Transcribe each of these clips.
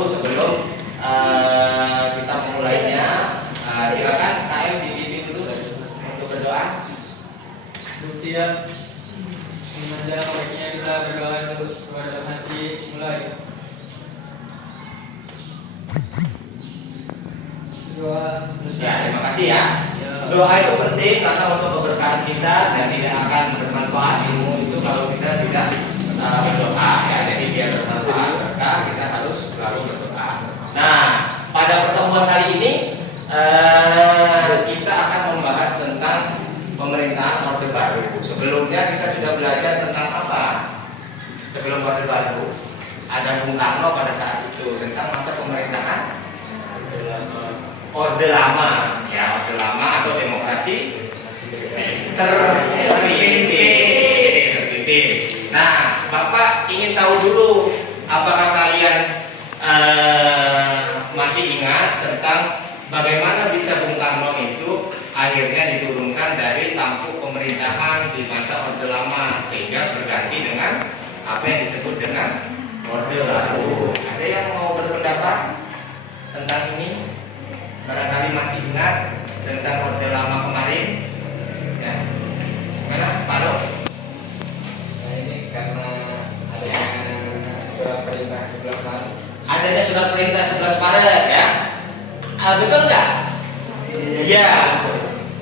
dulu sebelum kita memulainya. Silakan KM dipimpin dulu untuk berdoa. Siap. Semenjak baiknya kita berdoa dulu kepada hati mulai. Doa. Ya, terima kasih ya. Doa itu penting karena untuk keberkahan kita dan tidak akan bermanfaat ilmu itu kalau kita tidak berdoa ya. Jadi biar bermanfaat berkah kita harus selalu berdoa. Nah, pada pertemuan kali ini kita akan membahas tentang pemerintahan Orde Baru. Sebelumnya kita sudah belajar tentang apa? Sebelum Orde Baru ada Bung Karno pada saat itu tentang masa pemerintahan Orde Lama, ya Orde Lama atau demokrasi terpimpin. Nah, Bapak ingin tahu dulu apakah kalian masih ingat tentang bagaimana bisa Bung Karno itu akhirnya diturunkan dari tampuk pemerintahan di masa Orde Lama sehingga berganti dengan apa yang disebut dengan Orde Baru. Ada yang mau berpendapat tentang ini? Barangkali masih ingat tentang Orde Lama kemarin? Ya. Mana, Pak Dok? Nah, ini karena adanya surat perintah 11 Maret. Adanya surat perintah 11 Maret ya. Betul nggak? Iya.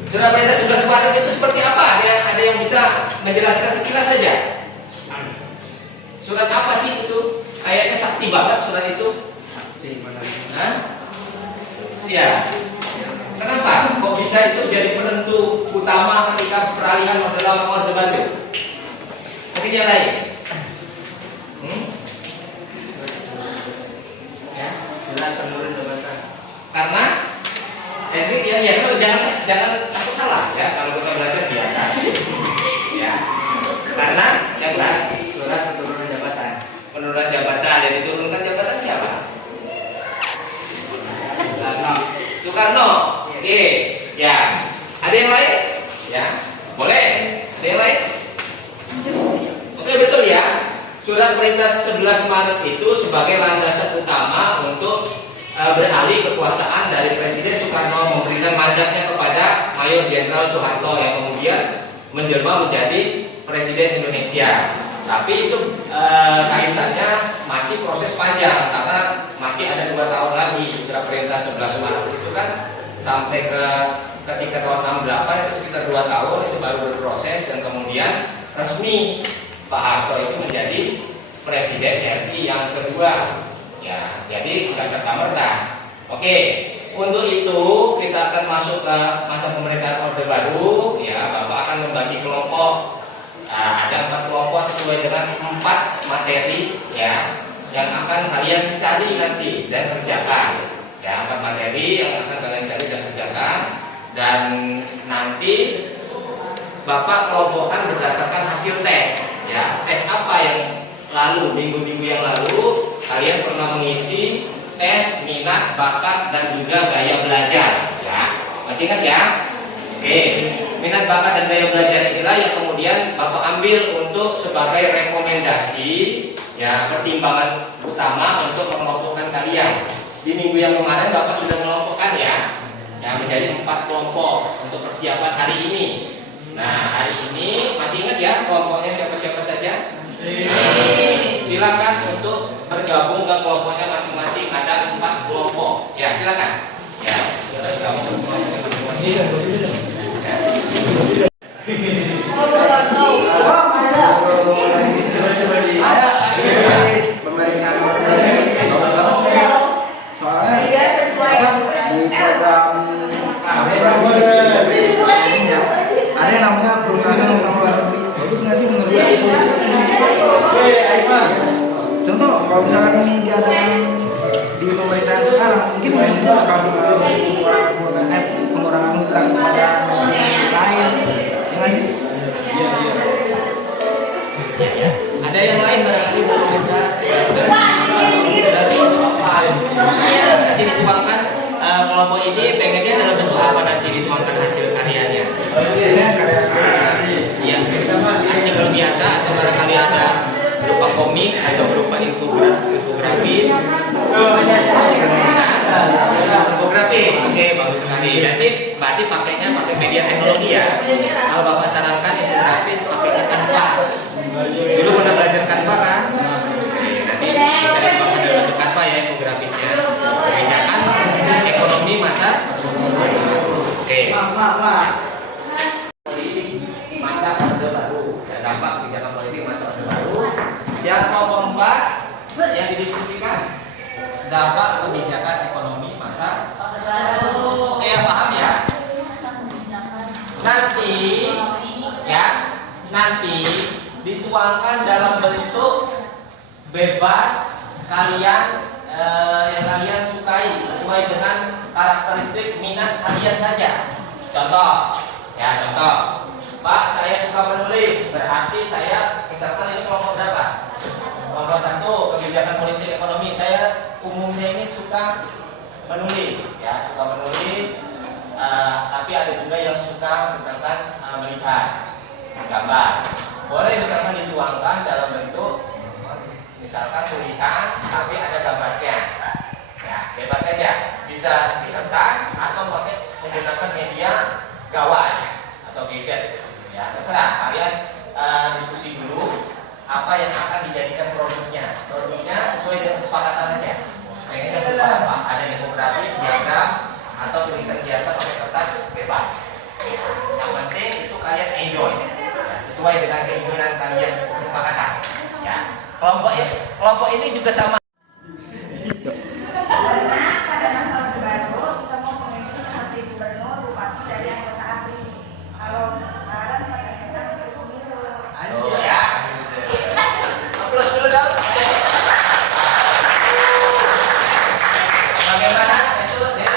Surat perintah 11 Maret itu seperti apa? Ada yang bisa menjelaskan sekilas saja? Surat apa sih itu? Kayaknya sakti banget surat itu. Sakti mana? Hah? Ya. Kenapa? Kok bisa itu jadi penentu utama ketika peralihan Orde Lama ke Orde Baru? Mungkin yang lain? Ya, Surat penurun jabatan. karena jangan takut salah ya kalau kita belajar biasa. Ya. Karena yang lain Surat penurunan jabatan. penurunan jabatan, yang diturunkan jabatan siapa? Soekarno. Oke, ya. Ada yang lain? Ya, boleh. Ada yang lain? Oke, betul ya. Surat perintah 11 Maret itu sebagai landasan utama untuk beralih kekuasaan dari Presiden Soekarno memberikan mandatnya kepada Mayor Jenderal Soeharto yang kemudian menjelma menjadi Presiden Indonesia. Tapi itu kaitannya masih proses panjang karena masih ada 2 tahun lagi. Surat perintah 11 Maret itu kan sampai ketika tahun 68 itu sekitar 2 tahun itu baru berproses dan kemudian resmi Pak Harto itu menjadi Presiden RI yang kedua. Ya, jadi nggak serta-merta. Oke, untuk itu kita akan masuk ke masa pemerintahan Orde Baru. Ya, Bapak akan membagi kelompok. Ada 4 kelompok sesuai dengan 4 materi ya yang akan kalian cari nanti dan kerjakan. Ya, 4 materi yang akan kalian cari dan kerjakan. Dan nanti Bapak kelompokkan berdasarkan hasil tes. Ya, tes apa yang lalu minggu-minggu yang lalu kalian pernah mengisi tes minat, bakat dan juga gaya belajar. Ya, masih ingat ya? Oke, minat, bakat dan gaya belajar inilah yang kemudian Bapak ambil untuk sebagai rekomendasi ya pertimbangan utama untuk mengelompokkan kalian. Di minggu yang kemarin Bapak sudah mengelompokkan ya menjadi 4 kelompok untuk persiapan hari ini. Nah, hari ini masih ingat ya kelompoknya siapa-siapa saja? Silakan untuk bergabung ke kelompoknya masing-masing. Ada 4 kelompok. Ya, silakan. Ya, sudah bergabung ke kelompoknya masing-masing. Ada yang namanya pelunasan utang luar negeri. Bagus nggak sih menurut contoh kalau misalkan ini diadakan di pemerintahan sekarang, mungkin Indonesia akan pengurangan hutang kepada lain, ya nggak sih? Ada yang lain barangkali berbeda dari apa nanti dituangkan kelompok ini pengennya dalam bentuk apa nanti dituangkan hasil karyanya? Iya, artikel biasa atau barangkali ada berupa komik atau berupa infografis. berarti pakainya pakai media teknologi ya. Kalau Bapak sarankan infografis pakainya Canva. Dulu pernah belajar Canva kan? Oke, nanti bisa dikembangkan dalam bentuk Canva ya infografisnya. Kebijakan ekonomi masa. Oke. Masa Orde Baru. Ya, dampak kebijakan politik masa Orde Baru. Yang kelompok 4 yang didiskusikan dampak kebijakan ekonomi masa Orde Baru. Oke, ya, paham ya? Nanti dituangkan dalam bentuk bebas kalian yang kalian sukai sesuai dengan karakteristik minat kalian saja. Contoh, Pak, saya suka menulis, berarti saya misalkan ini kelompok berapa? Kelompok 1 kebijakan politik ekonomi. Saya umumnya ini suka menulis, ya suka menulis. Tapi ada juga yang suka misalkan melihat gambar. Boleh misalkan dituangkan dalam bentuk misalkan tulisan tapi ada gambarnya. Ya, bebas saja. Bisa di kertas atau menggunakan media gawai atau gadget. Ya, terserah kalian diskusi dulu apa yang akan dijadikan produknya. Produknya sesuai dengan kesepakatan saja. Pengennya berupa apa? Ada infografis, diagram atau tulisan biasa pakai kertas, bebas. Yang penting itu kalian enjoy, ya, sesuai dengan keinginan kalian kesepakatan. Ya, kelompok ini juga sama. Karena pada masa Orde Baru semua pemimpin seperti gubernur, bupati dari anggota ABRI. Kalau sekarang berdasarkan hasil pemilu. Oh ya. Aplaus dulu dong. Bagaimana itu, Dek?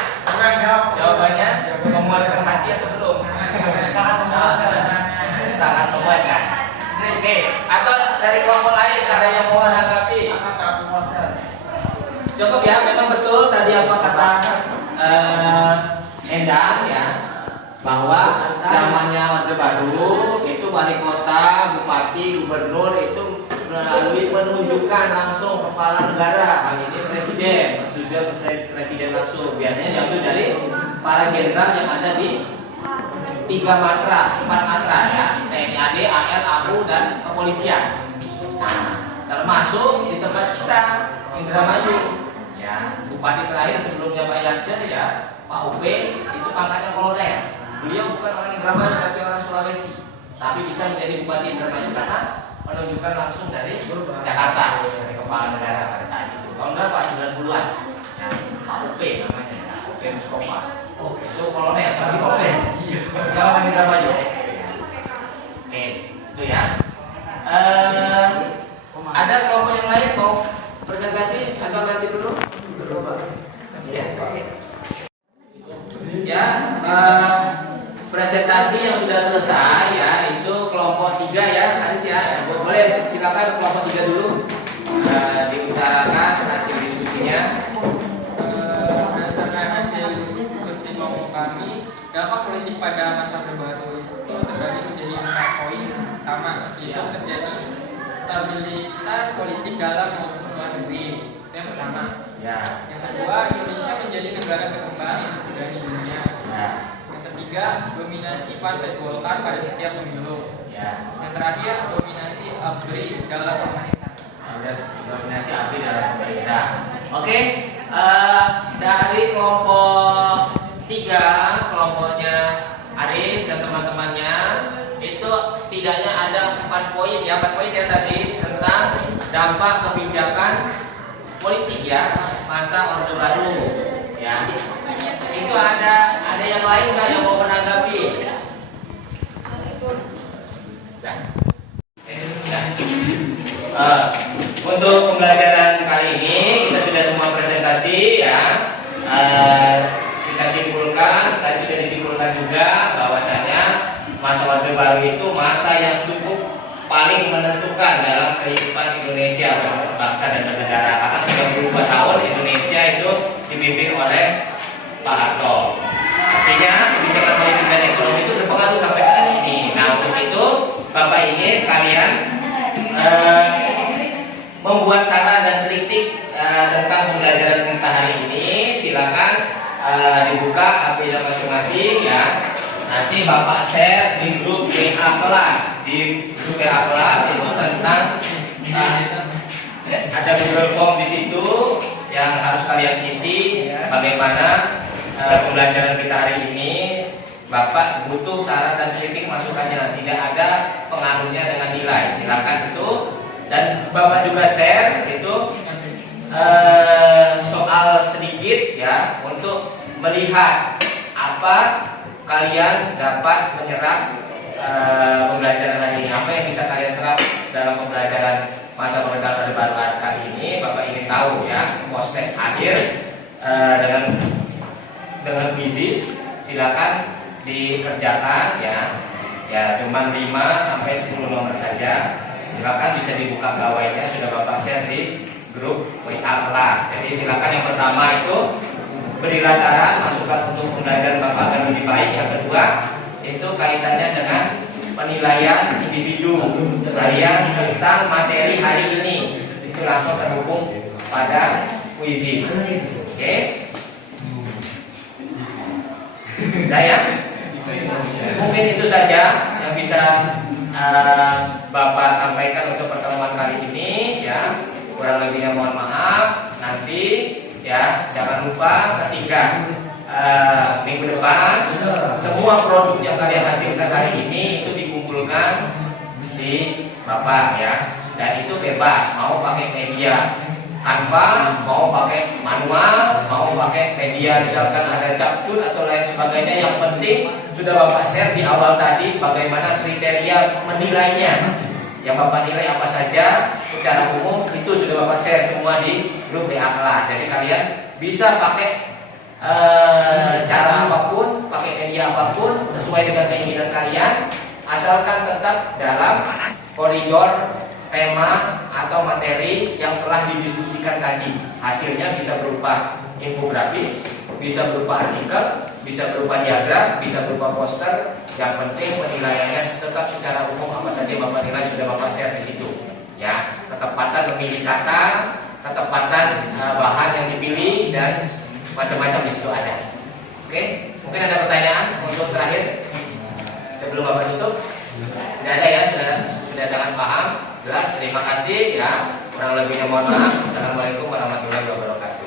Jawabannya memuaskan hati atau belum? Sangat memuaskan. Sangat memuaskan. Oke, atau dari kelompok lain ada yang mau menanggapi? Cukup ya, memang betul tadi apa kata Endang ya, bahwa zamannya Orde Baru itu wali kota, bupati, gubernur itu melalui penunjukan langsung kepala negara. Hal ini presiden, presiden langsung. Biasanya diambil dari para jenderal yang ada di 4 matra ya, TNI AD, AR, ABU dan kepolisian. Nah, termasuk di tempat kita Indramayu. Ya, bupati terakhir sebelumnya Pak Yancer ya, Pak UP itu pangkatnya kolonel. Beliau bukan orang Indramayu tapi orang Sulawesi, tapi bisa menjadi bupati Indramayu karena menunjukkan langsung dari Jakarta, dari kepala negara pada saat itu. Tahun berapa? 90-an. Nah, Pak UP namanya, UP Mustafa. Oh, itu kolonel, tapi kolonel. Kalau orang Indramayu. Oke, itu ya. Ada kelompok yang lain mau presentasi atau nanti dulu? Ya, presentasi yang sudah selesai ya itu kelompok 3 ya, Aris ya. Boleh silakan kelompok 3 dulu diutarakan hasil diskusinya. Berdasarkan hasil diskusi kelompok kami, dampak politik pada masa Orde Baru itu terbagi menjadi 4 poin utama, yaitu terjadi stabilitas politik dalam maupun luar negeri. Itu yang pertama. Ya. Yang kedua, Indonesia menjadi negara berkembang yang disegani dunia. Ya. Yang ketiga, dominasi Partai Golkar pada setiap pemilu. Ya. Yang terakhir, dominasi ABRI dalam pemerintahan. Dominasi ABRI dalam pemerintah. Oke, dari kelompok 3, kelompoknya Aris dan teman-temannya itu setidaknya ada 4 poin ya, 4 poin ya tadi tentang dampak kebijakan politik ya masa Orde Baru ya. Itu ada yang lain nggak yang mau menanggapi? Untuk pembelajaran kali ini kita sudah semua presentasi ya. Kita simpulkan, tadi sudah disimpulkan juga bahwasanya masa Orde Baru itu masa yang cukup paling menentukan dalam kehidupan Indonesia bangsa dan bernegara, karena 32 tahun Indonesia itu dipimpin oleh Pak Harto. Artinya kebijakan politik dan ekonomi itu berpengaruh sampai saat ini. Nah, untuk itu Bapak ingin kalian membuat saran dan kritik tentang pembelajaran kita hari ini. Silakan dibuka HP-nya masing-masing ya. Nanti Bapak share di grup WA kelas. Di grup WA kelas itu tentang ada Google Form di situ yang harus kalian isi bagaimana pembelajaran kita hari ini. Bapak butuh saran dan kritik masukannya, tidak ada pengaruhnya dengan nilai. Silakan itu, dan Bapak juga share itu soal sedikit ya untuk melihat apa kalian dapat menyerap pembelajaran hari ini, apa yang bisa kalian serap dalam pembelajaran masa pemerintahan Orde Baru kali ini. Bapak ingin tahu ya, post test akhir dengan quizzes, silakan dikerjakan ya cuman 5 sampai 10 nomor saja. Silakan bisa dibuka gawainya, sudah Bapak share di grup WA kelas. Jadi silakan yang pertama itu berilah saran masukan untuk pembelajaran Bapak agar lebih baik. Yang kedua itu kaitannya dengan penilaian individu kalian tentang materi hari ini, itu langsung terhubung pada quizzes. Oke? Udah ya? Mungkin itu saja yang bisa Bapak sampaikan untuk pertemuan kali ini ya. Kurang lebihnya mohon maaf. Nanti ya jangan lupa ketika minggu depan semua produk yang kalian hasilkan hari ini itu dikumpulkan di Bapak ya. Dan itu bebas, mau pakai media Canva, mau pakai manual, mau pakai media misalkan ada capcut atau lain sebagainya. Yang penting sudah Bapak share di awal tadi bagaimana kriteria menilainya. Yang Bapak nilai apa saja secara umum itu sudah Bapak share semua di grup WA kelas. Jadi kalian bisa pakai cara apapun, pakai media apapun sesuai dengan keinginan kalian, asalkan tetap dalam koridor tema atau materi yang telah didiskusikan tadi. Hasilnya bisa berupa infografis, bisa berupa artikel, bisa berupa diagram, bisa berupa poster. Yang penting penilaiannya tetap secara umum apa saja Bapak nilai sudah Bapak share di situ. Ya, ketepatan memilih kata, ketepatan bahan yang dipilih dan macam-macam di situ ada. Oke, mungkin ada pertanyaan untuk terakhir sebelum Bapak tutup? Tidak ada ya, sudah sangat paham. Jelas, terima kasih ya. Kurang lebihnya mohon maaf. Assalamualaikum warahmatullahi wabarakatuh.